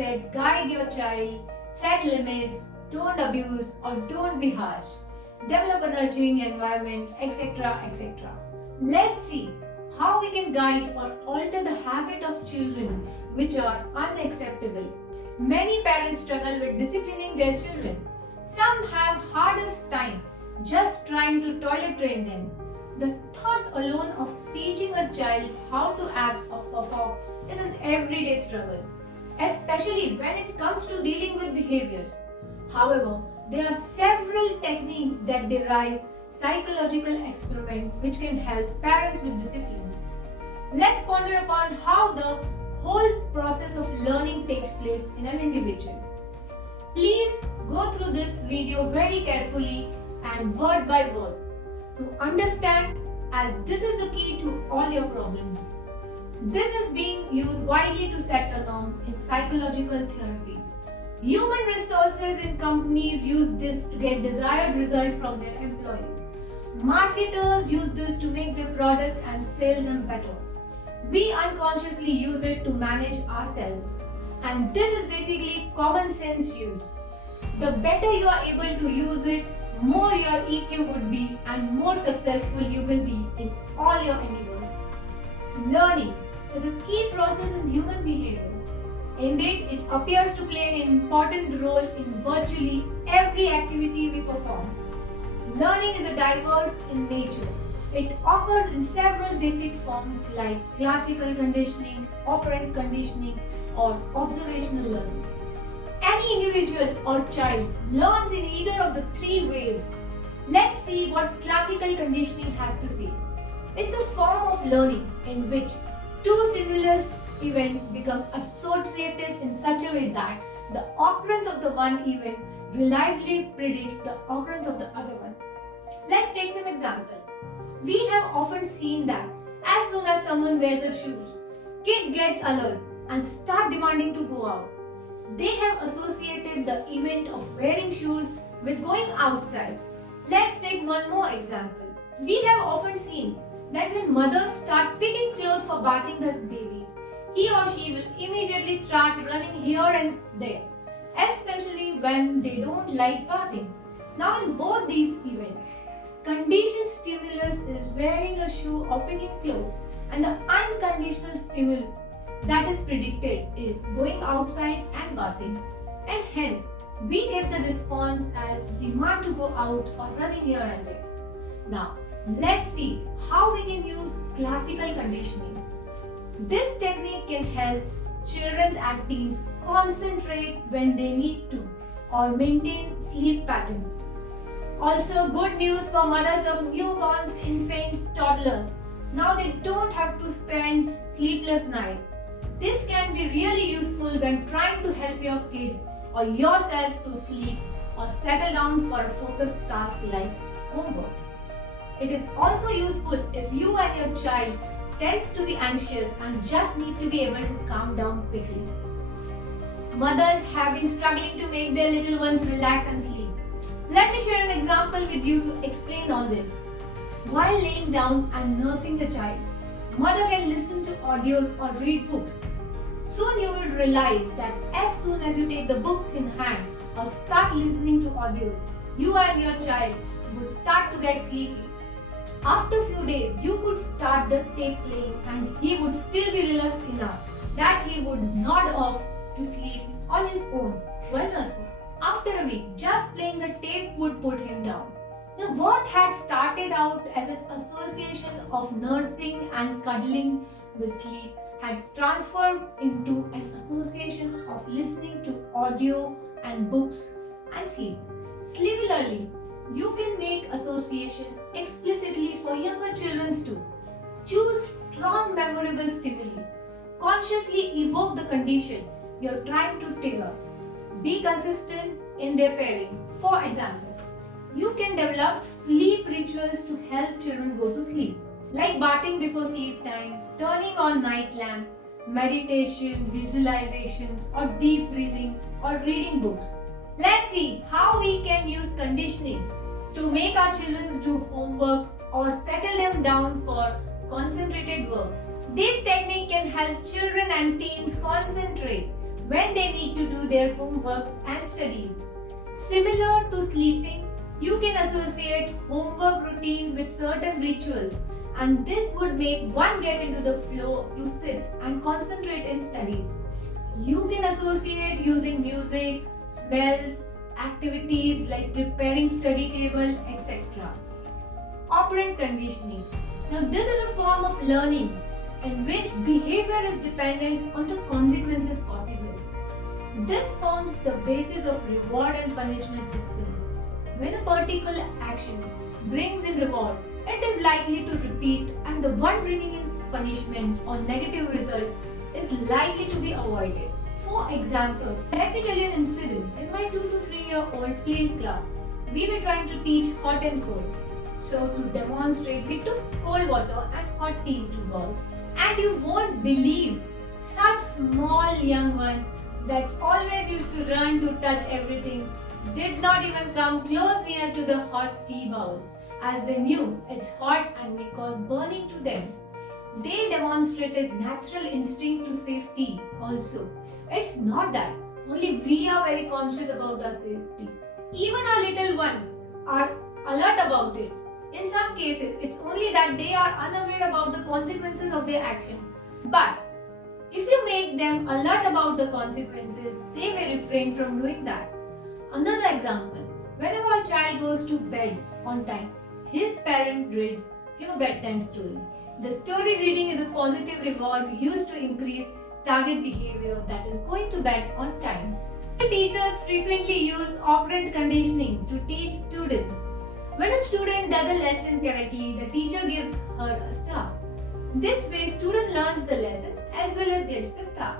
said, guide your child, set limits, don't abuse or don't be harsh, develop a nurturing environment, etc. etc. Let's see how we can guide or alter the habit of children which are unacceptable. Many parents struggle with disciplining their children. Some have hardest time just trying to toilet train them. The thought alone of teaching a child how to act or perform is an everyday struggle, especially when it comes to dealing with behaviors. However, there are several techniques that derive psychological experiment which can help parents with discipline. Let's ponder upon how the whole process of learning takes place in an individual. Please go through this video very carefully and word by word to understand, as this is the key to all your problems. This is being used widely to set a norm in psychological therapies. Human resources in companies use this to get desired result from their employees. Marketers use this to make their products and sell them better. We unconsciously use it to manage ourselves, and this is basically common sense use. The better you are able to use it, more your EQ would be and more successful you will be in all your endeavors. Learning is a key process in human behavior. Indeed, it appears to play an important role in virtually every activity we perform. Learning is diverse in nature. It occurs in several basic forms like classical conditioning, operant conditioning, or observational learning. Any individual or child learns in either of the three ways. Let's see what classical conditioning has to say. It's a form of learning in which two stimulus events become associated in such a way that the occurrence of the one event reliably predicts the occurrence of the other one. Let's take some examples. We have often seen that as soon as someone wears the shoes, kid gets alert and start demanding to go out. They have associated the event of wearing shoes with going outside. Let's take one more example. We have often seen that when mothers start picking clothes for bathing their babies, he or she will immediately start running here and there, especially when they don't like bathing. Now in both these events, conditioned stimulus is wearing a shoe or picking clothes, and the unconditional stimulus that is predicted is going outside and bathing, and hence we get the response as demand to go out or running here and there. Now let's see how we can use classical conditioning. This technique can help children and teens concentrate when they need to or maintain sleep patterns. Also, good news for mothers of newborns, infants, toddlers. Now they don't have to spend sleepless nights. This can be really useful when trying to help your kid or yourself to sleep or settle down for a focused task like homework. It is also useful if you and your child tends to be anxious and just need to be able to calm down quickly. Mothers have been struggling to make their little ones relax and sleep. Let me share an example with you to explain all this. While laying down and nursing the child, mother can listen to audios or read books. Soon you will realize that as soon as you take the book in hand or start listening to audios, you and your child would start to get sleepy. After a few days, you could start the tape playing and he would still be relaxed enough that he would nod off to sleep on his own while nursing. After a week, just playing the tape would put him down. Now, what had started out as an association of nursing and cuddling with sleep had transformed into an association of listening to audio and books and sleep. Similarly, you can make association explicitly for younger children too. Choose strong memorable stimuli. Consciously evoke the condition you're trying to trigger. Be consistent in their pairing. For example, you can develop sleep rituals to help children go to sleep, like bathing before sleep time, turning on night lamp, meditation, visualizations, or deep breathing, or reading books. Let's see how we can use conditioning to make our children do homework or settle them down for concentrated work. This technique can help children and teens concentrate when they need to do their homeworks and studies. Similar to sleeping, you can associate homework routines with certain rituals, and this would make one get into the flow to sit and concentrate in studies. You can associate using music, smells, activities like preparing study table, etc. Operant conditioning. Now this is a form of learning in which behavior is dependent on the consequences possible. This forms the basis of reward and punishment system. When a particular action brings in reward, it is likely to repeat, and the one bringing in punishment or negative result is likely to be avoided. For example, let me tell you an incident. In my 2 to 3-year-old play club, we were trying to teach hot and cold. So to demonstrate, we took cold water and hot tea into bowl. And you won't believe, such small young one that always used to run to touch everything did not even come close near to the hot tea bowl, as they knew it's hot and may cause burning to them. They demonstrated natural instinct to safety also. It's not that, only we are very conscious about our safety. Even our little ones are alert about it. In some cases, it's only that they are unaware about the consequences of their action. But if you make them alert about the consequences, they may refrain from doing that. Another example, whenever a child goes to bed on time, his parent reads him a bedtime story. The story reading is a positive reward used to increase target behavior, that is going to bed on time. Teachers frequently use operant conditioning to teach students. When a student does a lesson correctly, the teacher gives her a star. This way, student learns the lesson as well as gets the star.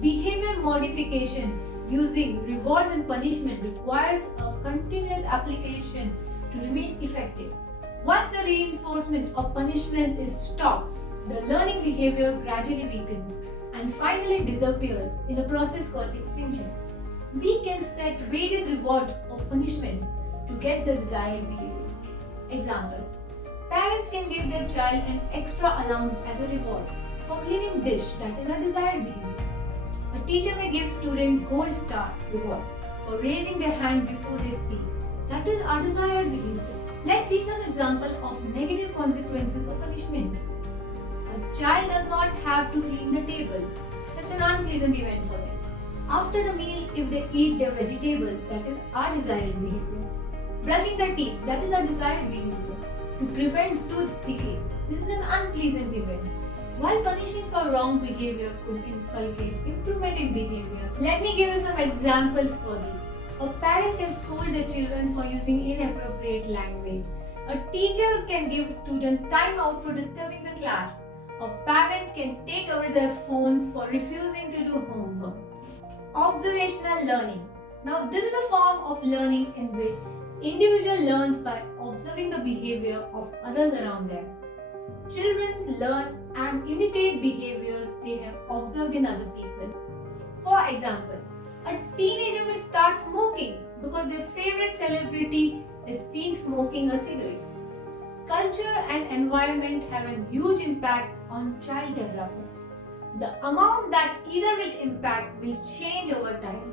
Behavior modification using rewards and punishment requires a continuous application to remain effective. Once the reinforcement or punishment is stopped, the learning behavior gradually weakens and finally disappears in a process called extinction. We can set various rewards or punishment to get the desired behavior. Example, parents can give their child an extra allowance as a reward for cleaning dish, that is a desired behavior. A teacher may give student gold star reward for raising their hand before they speak, that is undesired behavior. Let's see some example of negative consequences of punishments. A child does not have to clean the table. That's an unpleasant event for them. After the meal, if they eat their vegetables, that is undesired behavior. Brushing their teeth, that is a desired behavior. To prevent tooth decay, this is an unpleasant event. While punishing for wrong behavior could inculcate improvement in behavior. Let me give you some examples for this. A parent can scold their children for using inappropriate language. A teacher can give students time out for disturbing the class. A parent can take away their phones for refusing to do homework. Observational learning. Now this is a form of learning in which individual learns by observing the behavior of others around them. Children learn and imitate behaviors they have observed in other people. For example, a teenager may start smoking because their favorite celebrity is seen smoking a cigarette. Culture and environment have a huge impact on child development. The amount that either will impact will change over time.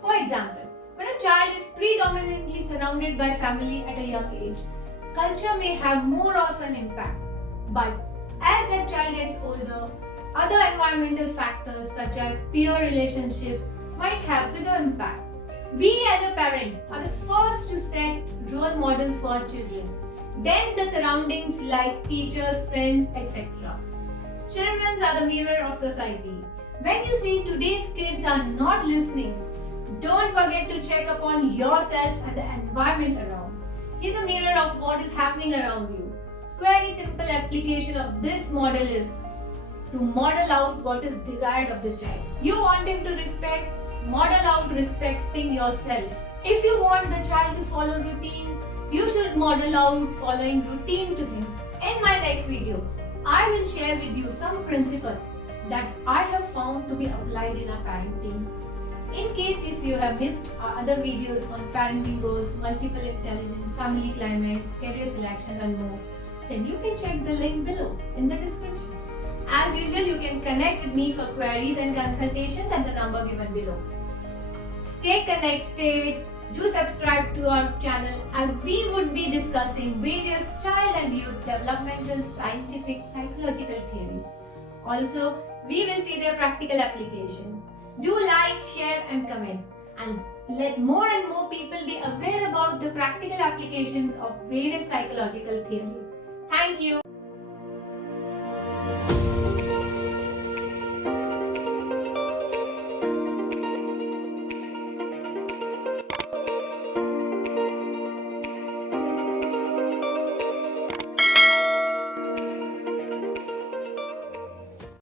For example, when a child is predominantly surrounded by family at a young age, culture may have more of an impact. But as that child gets older, other environmental factors such as peer relationships might have bigger impact. We as a parent are the first to set role models for our children. Then the surroundings like teachers, friends, etc. Children are the mirror of society. When you see today's kids are not listening, don't forget to check upon yourself and the environment around. He's a mirror of what is happening around you. Very simple application of this model is to model out what is desired of the child. You want him to respect, model out respecting yourself. If you want the child to follow routine, you should model out following routine to him. In my next video, I will share with you some principles that I have found to be applied in our parenting. In case if you have missed our other videos on parenting goals, multiple intelligence, family climates, career selection and more, then you can check the link below in the description. As usual, you can connect with me for queries and consultations at the number given below. Stay connected. Do subscribe to our channel as we would be discussing various child and youth developmental scientific psychological theories. Also, we will see their practical application. Do like, share and comment, and let more and more people be aware about the practical applications of various psychological theories. Thank you.